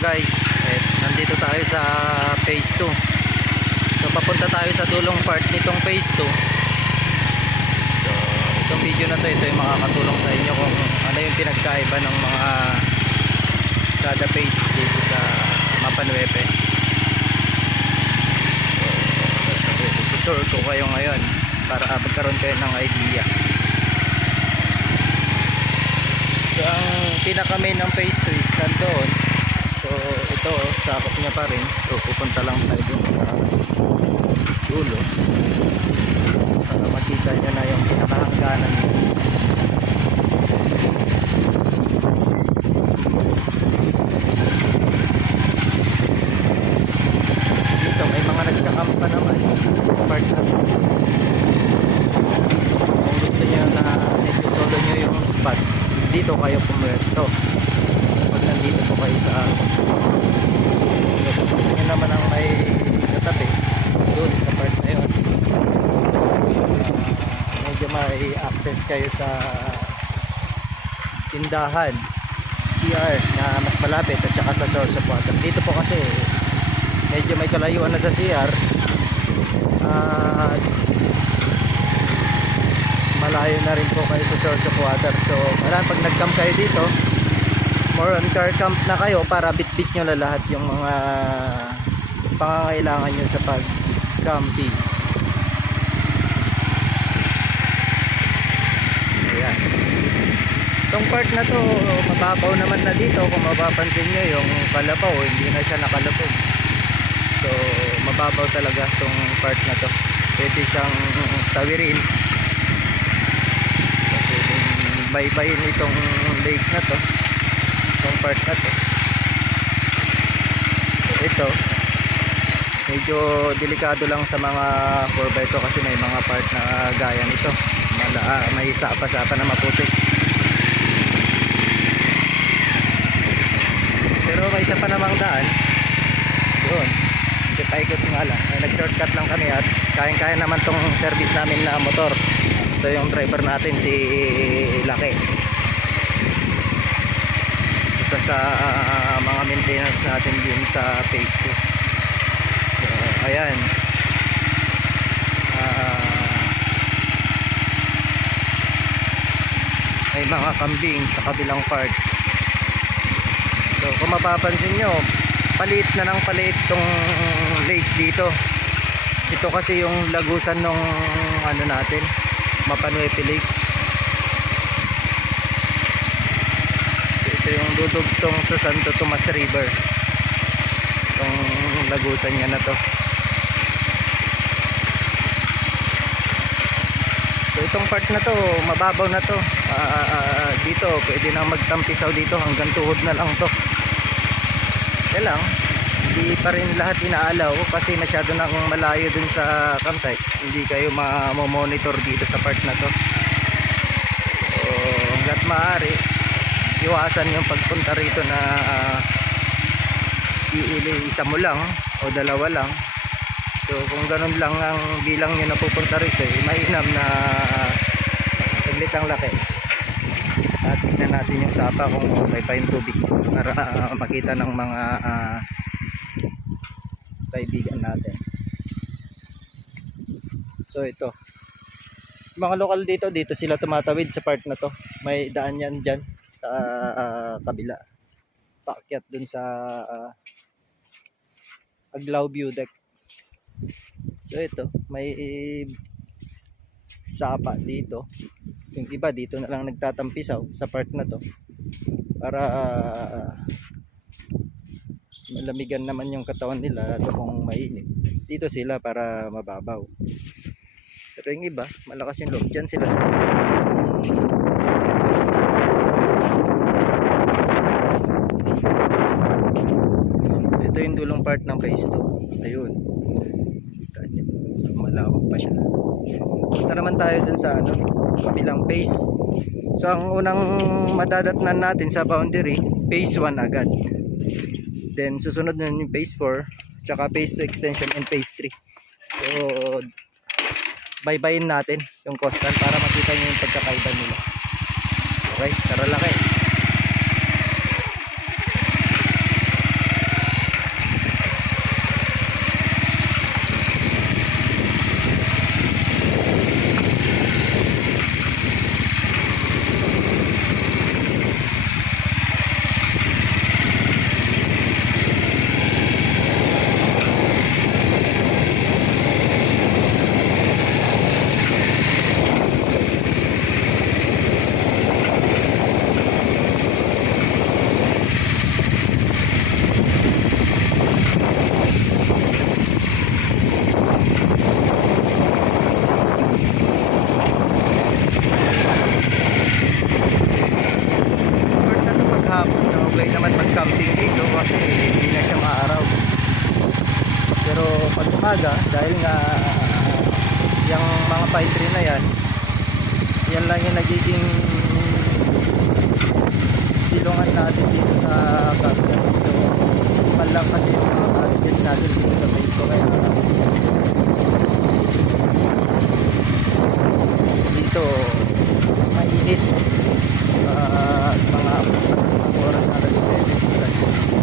guys, nandito tayo sa phase 2. So papunta tayo sa dulong part nitong phase 2. So itong video na to, ito yung makakatulong sa inyo kung ano yung pinagkaiba ng mga kada phase dito sa Mapa Nueve. So tutur ko kayo ngayon para magkaroon kayo ng idea. So ang pinaka main ng phase 2 is nandoon. So ito, sakop niya pa rin. So pupunta lang tayo dun sa dulo para makita niya na yung pinakahangganan niya. Dito may mga nagkakampa naman part na to. Kung gusto niyo na solo nyo yung spot, dito kayo pumwesto pag nandito po kayo sa yun naman ang may katabi doon sa part na yun. Medyo may access kayo sa tindahan, CR na mas malapit at saka sa source of water. Dito po kasi medyo may kalayuan na sa CR at malayo na rin po kayo sa source of water. So pag nag-camp kayo dito, more on car camp na kayo para bit-bit nyo na lahat yung mga pangangailangan nyo sa pag-camping. Ayan. Itong part na to, mababaw naman na dito. Kung mapapansin nyo yung kalabaw, hindi na siya nakalabog. So mababaw talaga itong part na to. Pwede siyang tawirin. Baybayin itong lake na to, itong part na to. So ito medyo delikado lang sa mga 4x2 kasi may mga part na gaya nito, may sapa-sapa na maputik. Pero may isa pa namang daan doon, paikot nga lang, nag-shortcut lang kami at kayang-kaya naman tong service namin na motor. Ito yung driver natin, si Laki, isa sa mga maintenance natin din sa phase 2. So ayan, may mga kambing sa kabilang part. So kung mapapansin nyo, paliit na ng paliit tong lake dito. Ito kasi yung lagusan nung ano natin, Mapa Nueve Lake. So ito yung dudugtong sa Santo Tomas River, itong lagusan niya na to. So itong part na to, mababaw na to. Dito pwede nang magtampisaw dito, hanggang tuhod na lang to. Kaya lang, hindi pa rin lahat inaalaw kasi masyado nang malayo dun sa campsite. Hindi kayo ma-monitor dito sa part na to. So hanggat maaari, iwasan yung pagpunta rito na isa mo lang o dalawa lang. So kung ganun lang ang bilang nyo na pupunta rito, mainam na saglit ang laki. At tignan natin yung sapa kung okay pa yung tubig para makita ng mga kaibigan natin. So ito, mga lokal dito sila tumatawid sa part na to. May daan yan dyan sa kabila, paakyat dun sa Aglaw View Deck. So ito, may sapa dito. Yung iba dito na lang nagtatampisaw sa part na to para malamigan naman yung katawan nila, lalo kung mainit. Dito sila para mababaw. Pero yung iba, malakas yung loob, dyan sila sa isa. So ito yung dulong part ng phase 2. Ayun, so malawak pa siya. Punta naman tayo dun sa kabilang phase. So ang unang madadatnan natin sa boundary, phase 1 agad. Then susunod na yung phase 4, tsaka phase 2 extension and phase 3. So baybayin natin yung coastal para makita nyo yung pagkakaiba nila. Okay, tara Laki. maaga dahil nga yung mga pine tree na yan lang yung nagiging silungan natin dito sa Baksan. So palang kasi yung mga cottages natin dito sa Pesto, kaya dito mainit mga oras na alas 10, alas 6.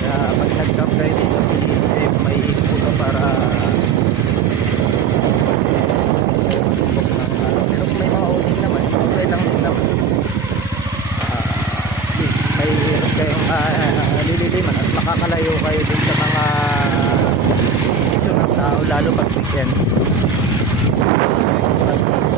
Kaya pag nag-camp kayo dito may puto para pero kung may mga outing naman okay lang din naman. At least may kayong lililiman at makakalayo kayo dun sa mga gusto ng tao lalo pag weekend. So next month laki.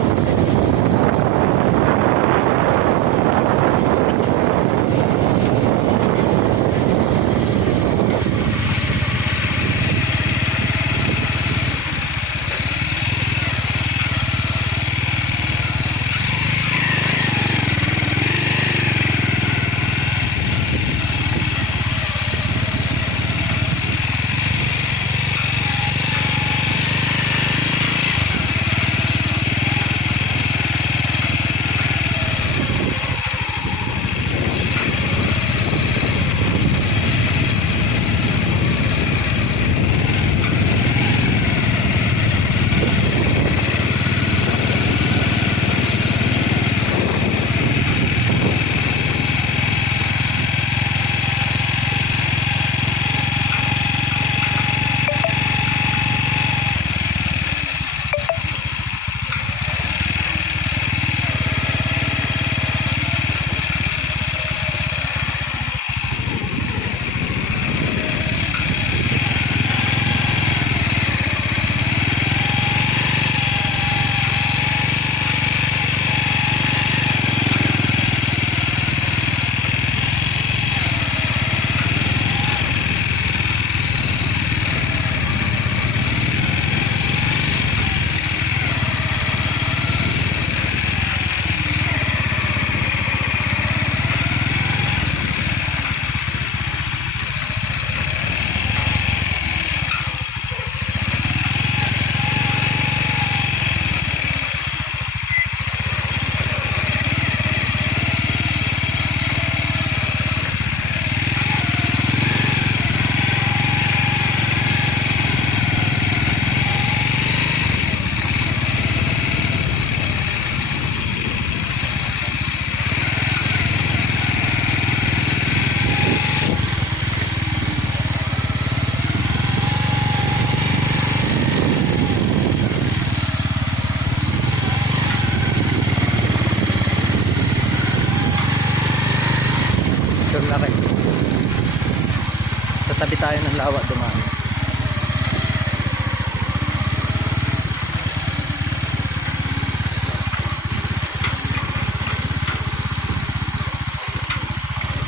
Sa tabi tayo ng lawa dumaan.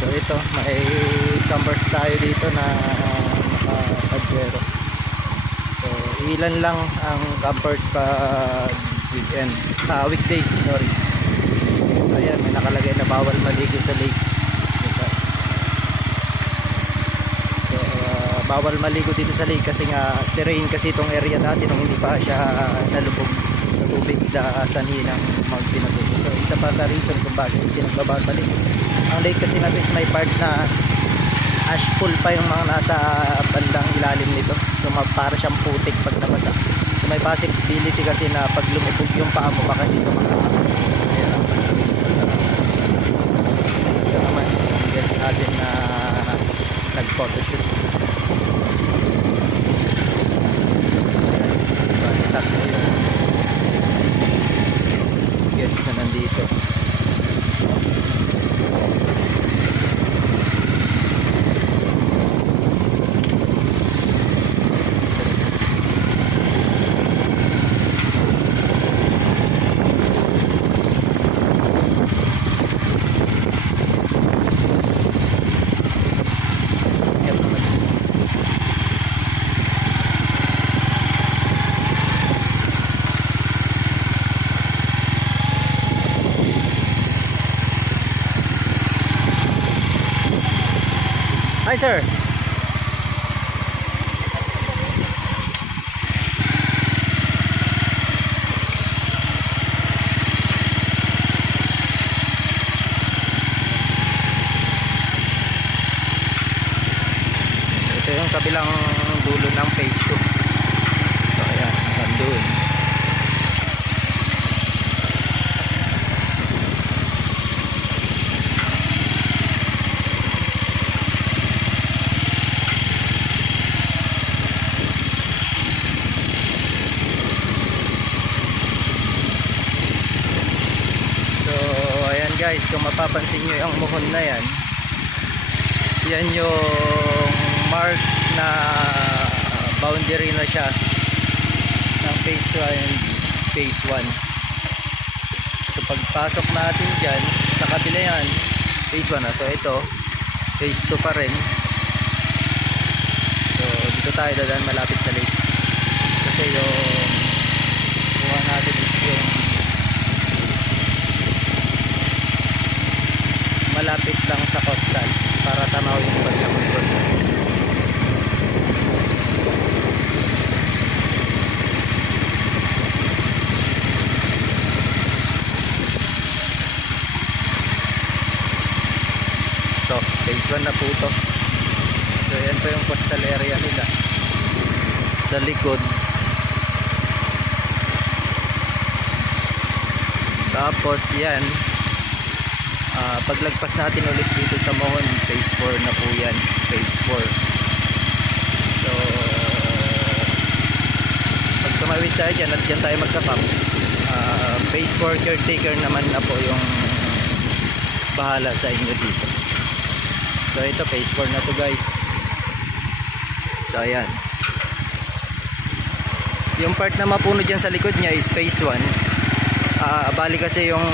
So ito, may campers tayo dito na nakapagwero. So ilan lang ang campers pag weekend, weekdays, sorry. So ayan, may nakalagay na bawal maligo sa lake. Bawal maligo dito sa lake kasi nga terrain kasi itong area natin nung hindi pa siya nalubog sa tubig sanhi ng Mount Pinatubo. So isa pa sa reason kung bakit hindi nagbabawal maligo. Ang lake kasi natin is may part na ash pool pa yung mga nasa bandang ilalim nito. So para siyang putik pag nabasa. So may possibility kasi na pag lumubog yung paa mo baka dito ito naman yung guest natin na nag-photoshoot. Tatlo yung guest na nandito. Hi sir. kabilang dulo ng phase 2. So ayan, nandun. Guys, kung mapapansin nyo yung muhon na yan, yan yung mark na boundary na siya ng phase 2 and phase 1. So pagpasok natin dyan sa kabila yan, phase 1 na. So ito phase 2 pa rin. So dito tayo dadaan malapit sa lake, kasi yung kuha natin is yung malapit lang sa coastal para tanaw yung bandang likod. Ito, phase 1 na po ito. So yan po yung coastal area nila sa likod. Tapos yan, paglagpas natin ulit dito sa Mohon, phase 4 na po yan, phase 4. So pag tumawid tayo dyan at dyan tayo magkapap, phase 4 caretaker naman na po yung bahala sa inyo dito. So ito phase 4 na to guys. So ayan, yung part na mapuno dyan sa likod nya is phase 1. Bali kasi yung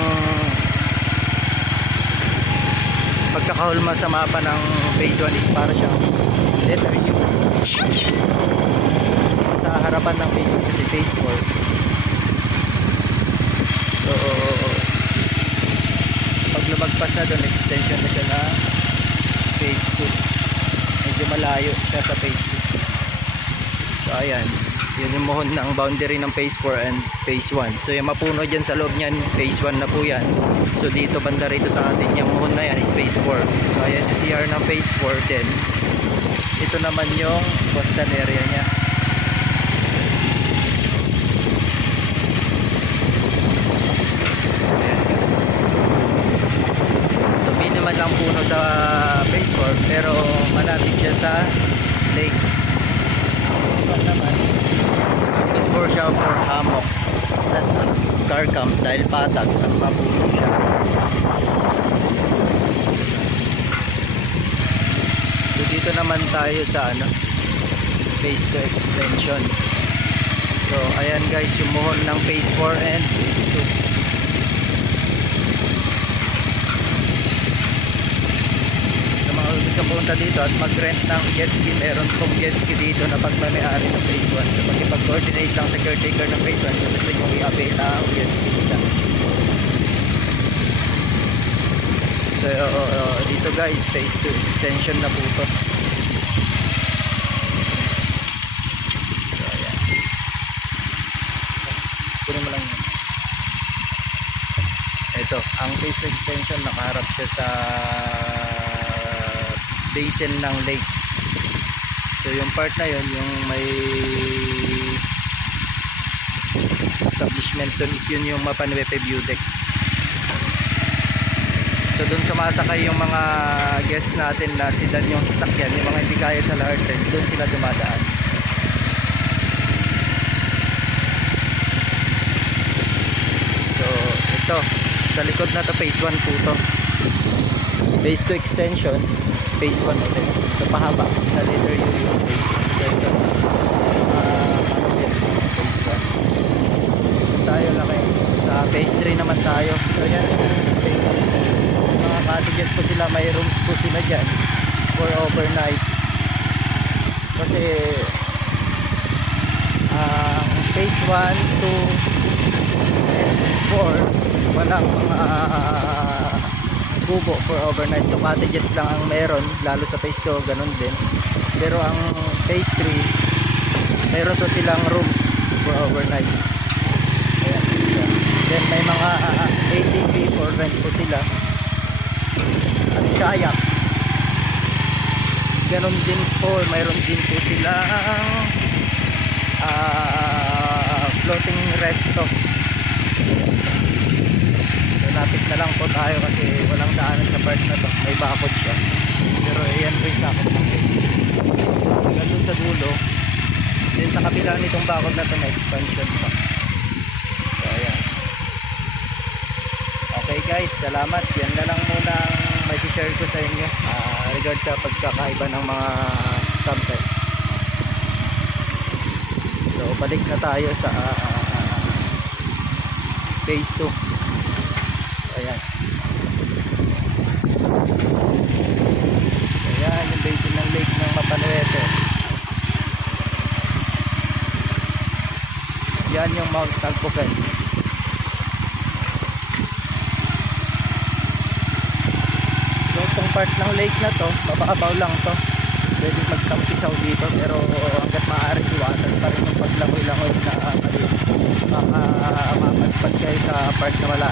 pagkakahulma sa mapa ng phase 1 is para siyang letter U sa harapan ng phase 1 kasi phase 4. So pag lumagpas na doon, extension na siya na phase 2. Medyo malayo siya sa phase 2. So ayan, yun yung mohon ng boundary ng phase 4 and phase 1. So yung mapuno dyan sa loob nyan, phase 1 na po yan. So dito banda rito sa atin, yung mohon na yan is phase 4. So ayan yung CR ng phase 4 din. Ito naman yung coastal area nya. Ayan guys. So minimal lang puno sa phase 4, pero malapit siya sa lake. So naman, good for siya for hammock sa car camp dahil patag at mapuso siya. So dito naman tayo sa phase 2 extension. So ayan guys, yung mohon ng phase 4 and phase 2. Gusto pumunta dito at mag-rent ng jet ski, meron pong jet ski dito na pagmamayari ng phase 1. So pag-coordinate lang sa caretaker ng phase 1, so gusto nyo i-avail ang jet ski nila. So dito guys, phase 2 extension na po ito. So ayan, kunin mo lang yun. Ito, ang phase 2 extension, nakaharap siya sa basin ng lake. So yung part na yun, yung may establishment dun, is yun yung Mapanuepe view deck. So dun sumasakay yung mga guests natin na sedan yung sasakyan, yung mga hindi kaya sa larger, dun sila dumadaan. So ito, sa likod na to, phase 1 po to. Phase 2 extension, phase 1 ulit. So pahaba na letter U yung phase 1. So ito, yes, phase 1. Tayo na kayo. Sa phase 3 naman tayo. So yan, phase 3. Mga cottages po sila, may rooms po sila dyan for overnight. Kasi phase 1, 2, and 4, walang kubo for overnight. So cottages lang ang meron, lalo sa phase 2 ganun din. Pero ang phase 3, meron to silang rooms for overnight. Ayan. Then may mga ATV for rent po sila at kayak. ganon din po, mayroon din po silang floating resto. Lapit na lang po tayo kasi walang daanan sa part na to, may bakod siya, pero ayan po yung sakop ng phase 3 hanggang dun sa dulo. Then sa kabila nitong bakod na to may expansion pa. So ayan. Okay guys, salamat. Yan na lang muna ang may share ko sa inyo regard sa pagkakaiba ng mga campsite. So balik na tayo sa phase 2. Ayan. Ayan yung basin ng lake ng Mapanuete. Yan yung Mount Tagpuan. So itong part ng lake na to, mababaw lang to. Pwede magtampisaw dito, pero hanggat maaari iwasan pa rin yung paglangoy-langoy na baka mapagpad kayo sa part na wala